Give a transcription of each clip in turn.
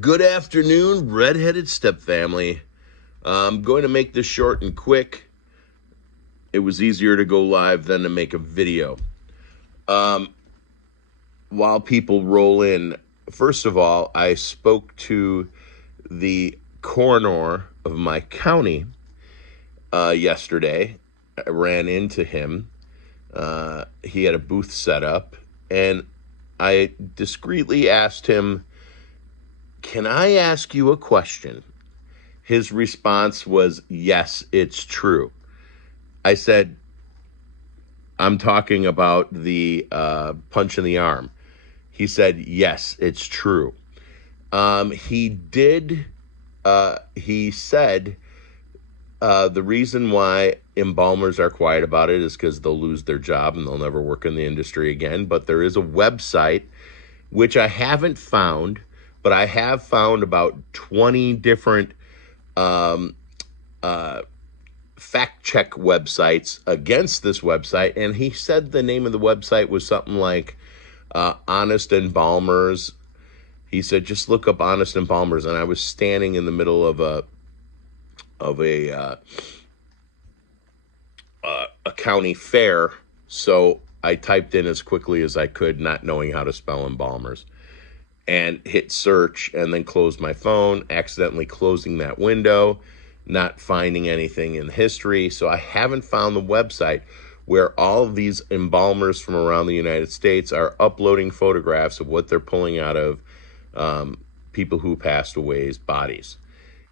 Good afternoon, redheaded step family. I'm going to make this short and quick. It was easier to go live than to make a video. While people roll in, first of all, I spoke to the coroner of my county yesterday. I ran into him. He had a booth set up, and I discreetly asked him, "Can I ask you a question?" His response was, "Yes, it's true." I said, "I'm talking about the punch in the arm." He said, "Yes, it's true." He said the reason why embalmers are quiet about it is because they'll lose their job and they'll never work in the industry again. But there is a website, which I haven't found, but I have found about 20 different fact check websites against this website. And he said the name of the website was something like Honest Embalmers. He said, just look up Honest Embalmers. And I was standing in the middle of a county fair, so I typed in as quickly as I could, not knowing how to spell embalmers, and hit search, and then closed my phone, accidentally closing that window, not finding anything in history. So I haven't found the website where all of these embalmers from around the United States are uploading photographs of what they're pulling out of people who passed away's bodies.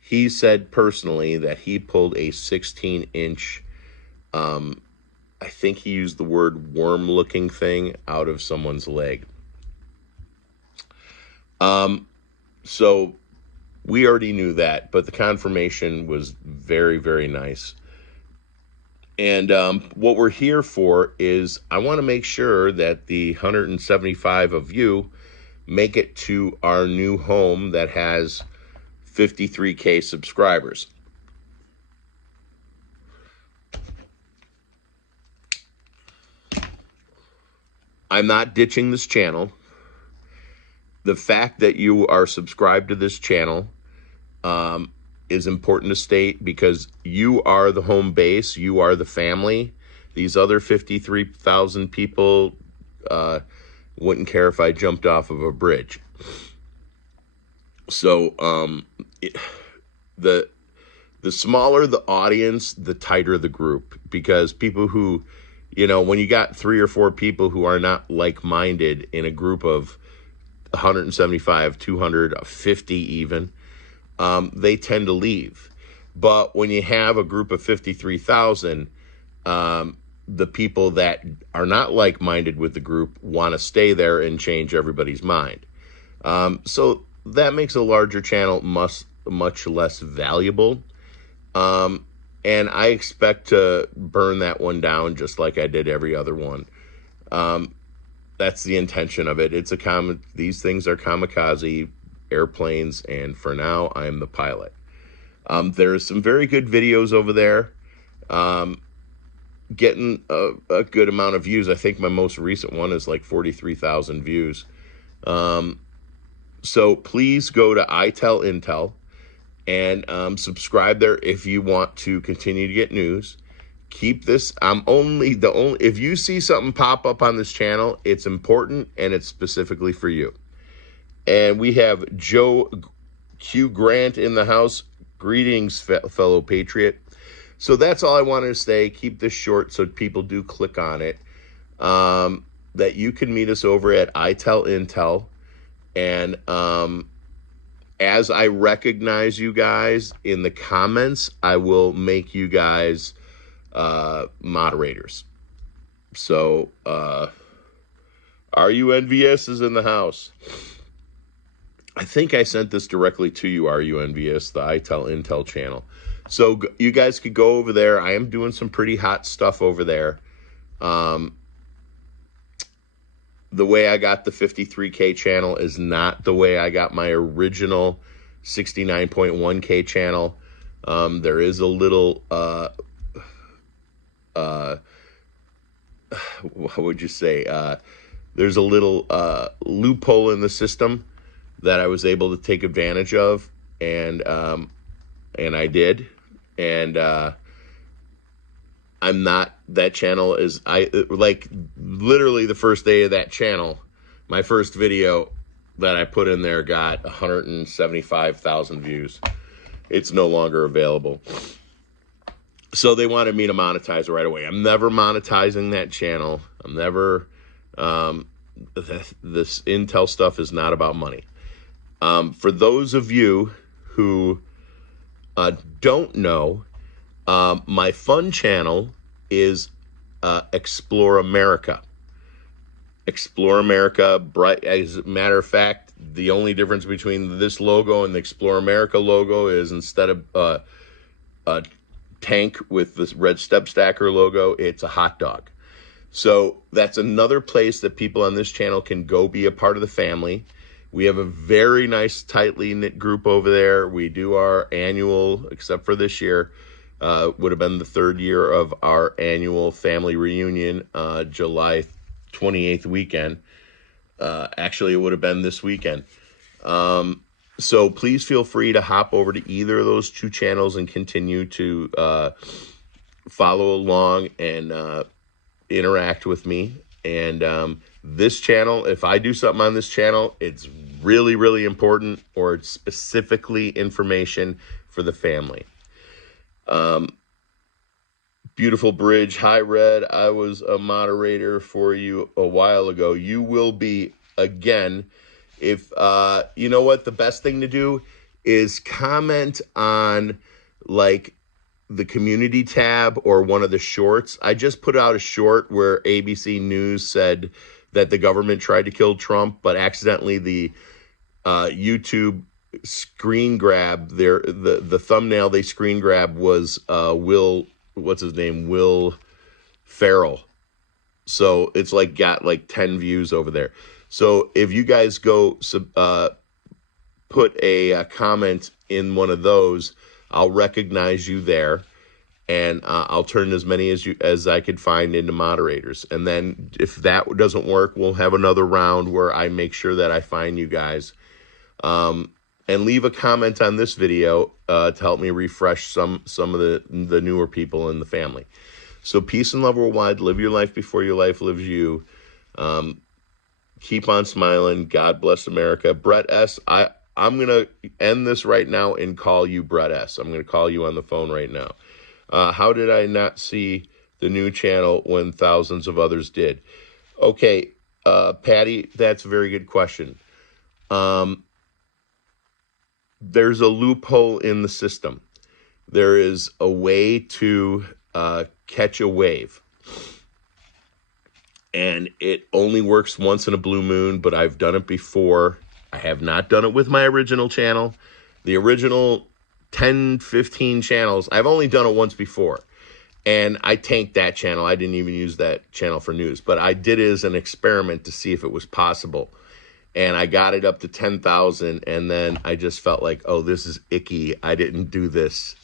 He said personally that he pulled a 16-inch, I think he used the word worm-looking thing out of someone's leg. So we already knew that, but the confirmation was very, very nice. And what we're here for is I want to make sure that the 175 of you make it to our new home that has 53K subscribers. I'm not ditching this channel. The fact that you are subscribed to this channel is important to state, because you are the home base. You are the family. These other 53,000 people wouldn't care if I jumped off of a bridge. So the smaller the audience, the tighter the group, because people who, when you got 3 or 4 people who are not like-minded in a group of 175, 250 even, they tend to leave. But when you have a group of 53,000, the people that are not like-minded with the group want to stay there and change everybody's mind. So that makes a larger channel much less valuable. And I expect to burn that one down just like I did every other one. That's the intention of it. These things are kamikaze airplanes, and for now, I'm the pilot. There's some very good videos over there, getting a good amount of views. I think my most recent one is like 43,000 views. So please go to iTellIntel and subscribe there if you want to continue to get news. Keep this. If you see something pop up on this channel, it's important and it's specifically for you. And we have Joe Q. Grant in the house. Greetings, fellow patriot. So that's all I wanted to say. Keep this short so people do click on it. That you can meet us over at iTellIntel. And as I recognize you guys in the comments, I will make you guys moderators. So RUNVS is in the house. I think I sent this directly to you, RUNVS, the iTellIntel channel. So you guys could go over there. I am doing some pretty hot stuff over there. The way I got the 53K channel is not the way I got my original 69.1K channel. There is a little, what would you say? There's a little loophole in the system that I was able to take advantage of, and I did, and I'm not. That channel is like literally the first day of that channel, my first video that I put in there got 175,000 views. It's no longer available. So they wanted me to monetize it right away. I'm never monetizing that channel. I'm never, this Intel stuff is not about money. For those of you who don't know, my fun channel is Explore America. Explore America, bright. As a matter of fact, the only difference between this logo and the Explore America logo is instead of a tank with this red step stacker logo, it's a hot dog. So that's another place that people on this channel can go be a part of the family. We have a very nice, tightly knit group over there. We do our annual, except for this year, would have been the third year of our annual family reunion, July 28th weekend. Actually, it would have been this weekend. So please feel free to hop over to either of those two channels and continue to follow along and interact with me. And this channel, if I do something on this channel, it's really, really important, or it's specifically information for the family. Beautiful Bridge. Hi, Red. I was a moderator for you a while ago. You will be again. If you know what, the best thing to do is comment on like the community tab or one of the shorts. I just put out a short where ABC News said that the government tried to kill Trump, but accidentally the YouTube screen grab there, the thumbnail they screen grab was Will Ferrell. So it's like got like 10 views over there. So if you guys go put a comment in one of those, I'll recognize you there, and I'll turn as many as I could find into moderators. And then if that doesn't work, we'll have another round where I make sure that I find you guys. And leave a comment on this video to help me refresh some of the newer people in the family. So peace and love worldwide. Live your life before your life lives you. Keep on smiling. God bless America. Brett S., I'm going to end this right now and call you Brett S. I'm going to call you on the phone right now. How did I not see the new channel when thousands of others did? Okay, Patty, that's a very good question. There's a loophole in the system. There is a way to catch a wave. And it only works once in a blue moon, but I've done it before. I have not done it with my original channel. The original 10, 15 channels, I've only done it once before. And I tanked that channel. I didn't even use that channel for news. But I did it as an experiment to see if it was possible. And I got it up to 10,000. And then I just felt like, oh, this is icky. I didn't do this,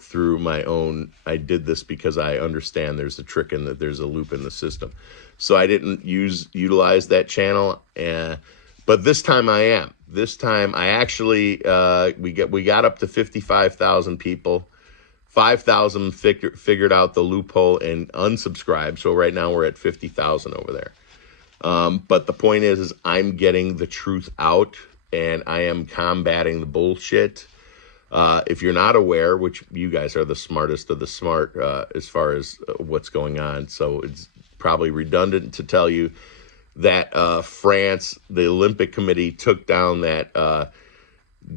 through my own. I did this because I understand there's a trick in that, there's a loop in the system. So I didn't utilize that channel. But this time I am. This time I actually, we got up to 55,000 people. 5,000 figured out the loophole and unsubscribed. So right now we're at 50,000 over there. But the point is I'm getting the truth out, and I am combating the bullshit. If you're not aware, which you guys are the smartest of the smart as far as what's going on, so it's probably redundant to tell you that France, the Olympic Committee, took down that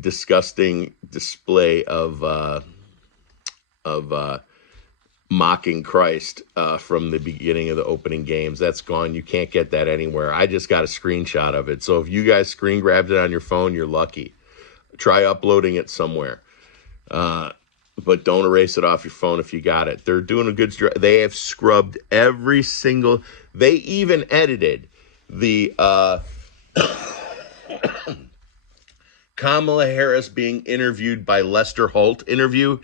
disgusting display of mocking Christ from the beginning of the opening games. That's gone. You can't get that anywhere. I just got a screenshot of it. So if you guys screen grabbed it on your phone, you're lucky. Try uploading it somewhere. But don't erase it off your phone if you got it. They're doing a good job. They have scrubbed every single... They even edited the Kamala Harris being interviewed by Lester Holt interview.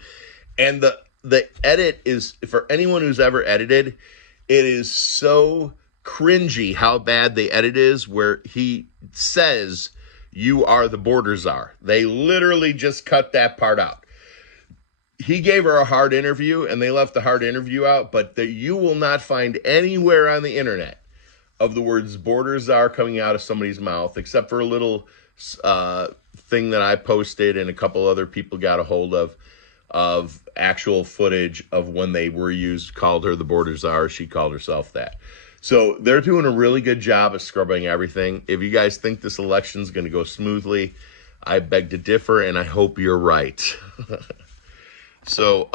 And the edit is, for anyone who's ever edited, it is so cringy how bad the edit is, where he says, You are the border czar. They literally just cut that part out. He gave her a hard interview, and they left the hard interview out, but you will not find anywhere on the internet of the words border czar coming out of somebody's mouth, except for a little thing that I posted and a couple other people got a hold of actual footage of when they were used, called her the border czar. She called herself that. So they're doing a really good job of scrubbing everything. If you guys think this election is going to go smoothly, I beg to differ, and I hope you're right. So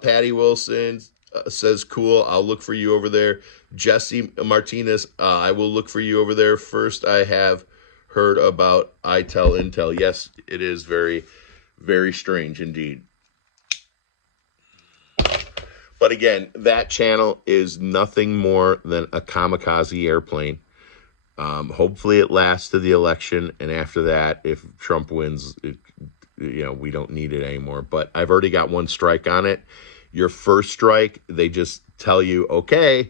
Patty Wilson says, cool, I'll look for you over there. Jesse Martinez, I will look for you over there. First, I have heard about ITEL Intel. Yes, it is very, very strange indeed. But again, that channel is nothing more than a kamikaze airplane. Hopefully it lasts to the election, and after that, if Trump wins, we don't need it anymore. But I've already got one strike on it. Your first strike, they just tell you, okay,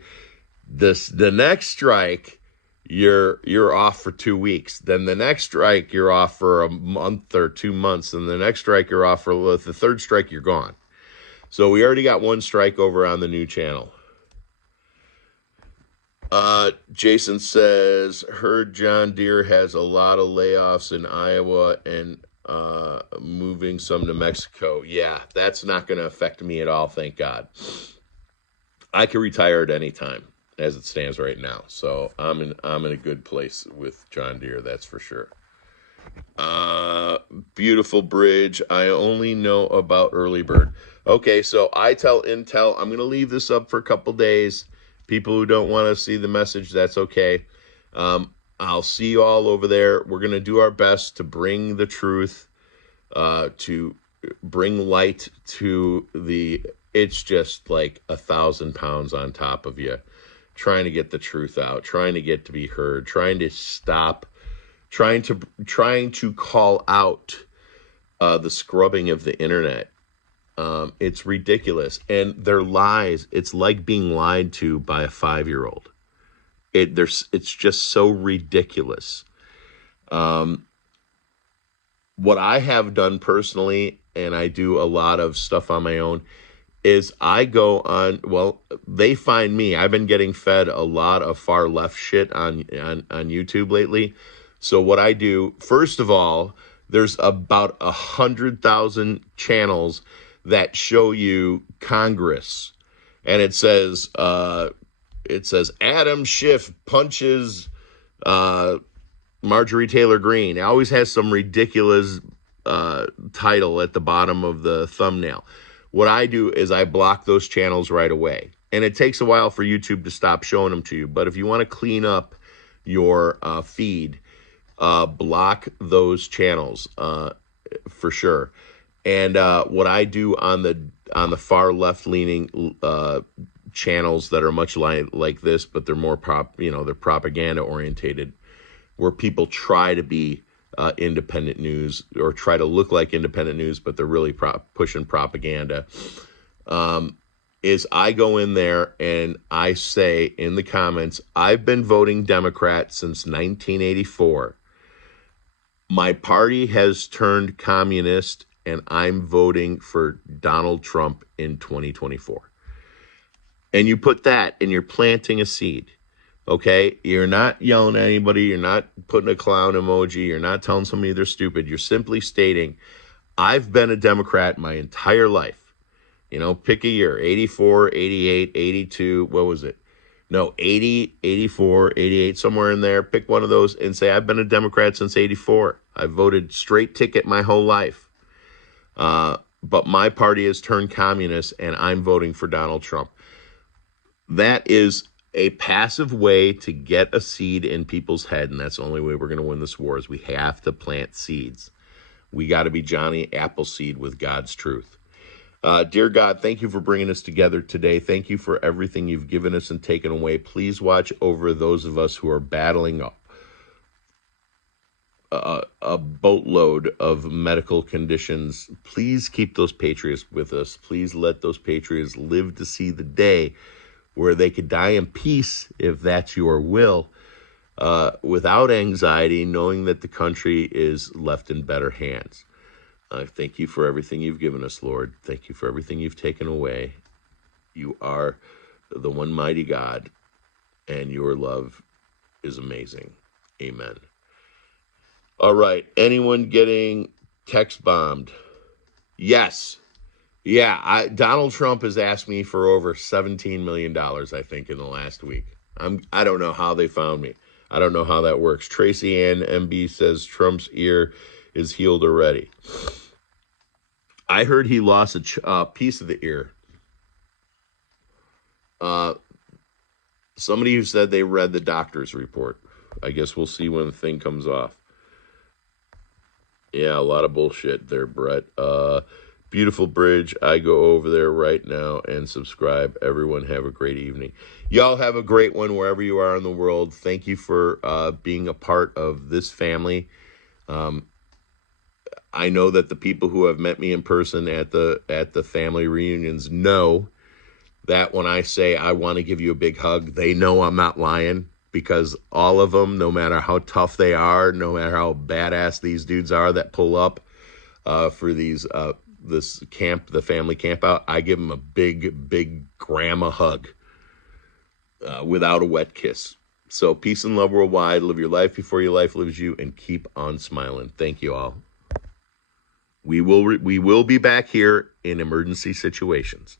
the next strike, you're off for 2 weeks. Then the next strike, you're off for a month or 2 months. And the next strike, you're off for the third strike, you're gone. So we already got one strike over on the new channel. Jason says, heard John Deere has a lot of layoffs in Iowa and moving some to Mexico. Yeah, that's not going to affect me at all, thank God. I can retire at any time as it stands right now. So I'm in a good place with John Deere, that's for sure. Beautiful bridge. I only know about Early Bird. Okay, so ITEL Intel, I'm going to leave this up for a couple days. People who don't want to see the message, that's okay. I'll see you all over there. We're going to do our best to bring the truth, to bring light to it's just like 1,000 pounds on top of you, trying to get the truth out, trying to get to be heard, trying to stop, trying to call out the scrubbing of the internet. It's ridiculous. And their lies, it's like being lied to by a 5-year-old. It's just so ridiculous. What I have done personally, and I do a lot of stuff on my own, is I go on, they find me. I've been getting fed a lot of far left shit on YouTube lately. So what I do, first of all, there's about 100,000 channels that show you Congress, and it says Adam Schiff punches Marjorie Taylor Greene. It always has some ridiculous title at the bottom of the thumbnail. What I do is I block those channels right away, and it takes a while for YouTube to stop showing them to you. But if you want to clean up your feed, block those channels for sure. And what I do on the far left leaning channels that are much like this, but they're more they're propaganda orientated, where people try to be independent news or try to look like independent news, but they're really pushing propaganda. Is I go in there and I say in the comments, I've been voting Democrat since 1984. My party has turned communist, and I'm voting for Donald Trump in 2024. And you put that, and you're planting a seed, okay? You're not yelling at anybody. You're not putting a clown emoji. You're not telling somebody they're stupid. You're simply stating, I've been a Democrat my entire life. Pick a year, 84, 88, 82, what was it? No, 80, 84, 88, somewhere in there. Pick one of those and say, I've been a Democrat since 84. I've voted straight ticket my whole life. But my party has turned communist, and I'm voting for Donald Trump. That is a passive way to get a seed in people's head, and that's the only way we're going to win this war is we have to plant seeds. We got to be Johnny Appleseed with God's truth. Dear God, thank you for bringing us together today. Thank you for everything you've given us and taken away. Please watch over those of us who are battling a boatload of medical conditions. Please keep those patriots with us. Please let those patriots live to see the day where they could die in peace if that's your will. without anxiety, knowing that the country is left in better hands. Thank you for everything you've given us, Lord. Thank you for everything you've taken away. You are the one mighty God, and your love is amazing. Amen. All right. Anyone getting text bombed? Yes. Yeah. Donald Trump has asked me for over $17 million, I think, in the last week. I don't know how they found me. I don't know how that works. Tracy Ann MB says Trump's ear is healed already. I heard he lost a piece of the ear. Somebody who said they read the doctor's report. I guess we'll see when the thing comes off. Yeah, a lot of bullshit there, Brett. Beautiful bridge. I go over there right now and subscribe. Everyone have a great evening. Y'all have a great one wherever you are in the world. Thank you for being a part of this family. I know that the people who have met me in person at the family reunions know that when I say I want to give you a big hug, they know I'm not lying, because all of them, no matter how tough they are, no matter how badass these dudes are that pull up for this camp, the family camp out, I give them a big grandma hug without a wet kiss. So peace and love worldwide. Live your life before your life lives you, and keep on smiling. Thank you all. We will be back here in emergency situations.